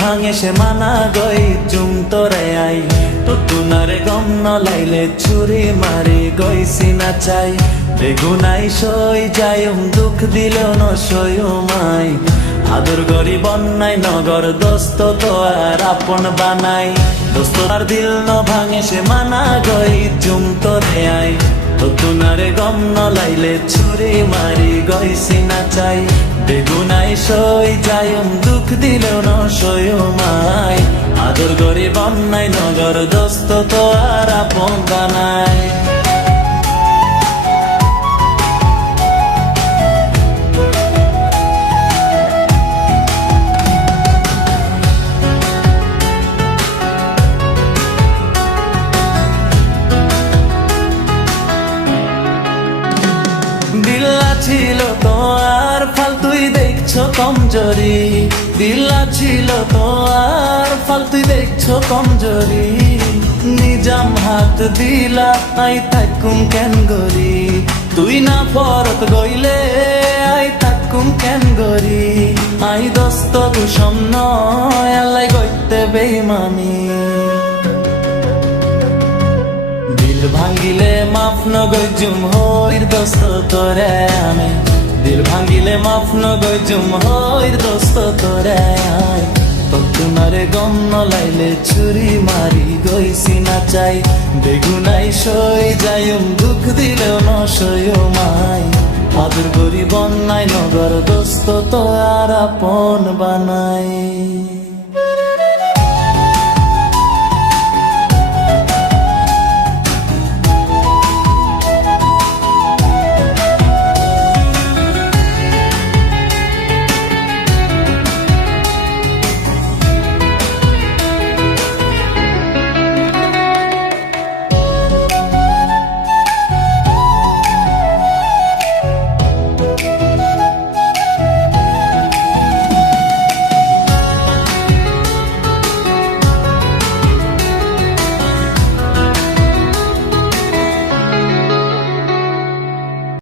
ভাঙে সে মানা গই জুম তোরে আই তো তুনারে গম ন লাইলে ছুরি মারি গইছি না চাই বেগুনাই সই যায়ুম দুঃখ দিলেও ন সয়ুমাই আদর গরি বন্যাই নগর দোস্ত তো আর আপন বানাই দোস্ত আর দিল ন ভাঙে সে মানা গই জুম তোরে আই তো তুনারে গম ন লাইলে ছুরি মারি গইছি না চাই বেগুনাই সই যায়ুম দুঃখ দিলেও ন সয়ুমাই আদর গরি বন্যাই নগর দোস্ত তো আর আপন বানাই দিল্লা ছিল তো আর ফালতুই দেখছো কমজোরি দিল্লা ছিল তো আর ফালতুই দেখছো কমজোরি নিজাম হাত দিলা আই থাকুম কেন গরি তুই না ফরত গইলে আই থাকুম কেন গরি আই দোস্ত দুষম নয় আল্লাই গইতে বেইমানি দিল ভাঙ্গিলে মাফ নগজুম হইর দোস্ত তোরে আমি দিল ভাঙ্গিলে মাফ নগজুম হইর দোস্ত তোরে আই তো তুনারে গম ন লাইলে ছুরি মারি গইছি না চাই বেগুনাই সই যায়ুম দুঃখ দিলেও ন সয়ুমাই আদর গরি বন্যাই নগর দোস্ত তো আর আপন বানাই।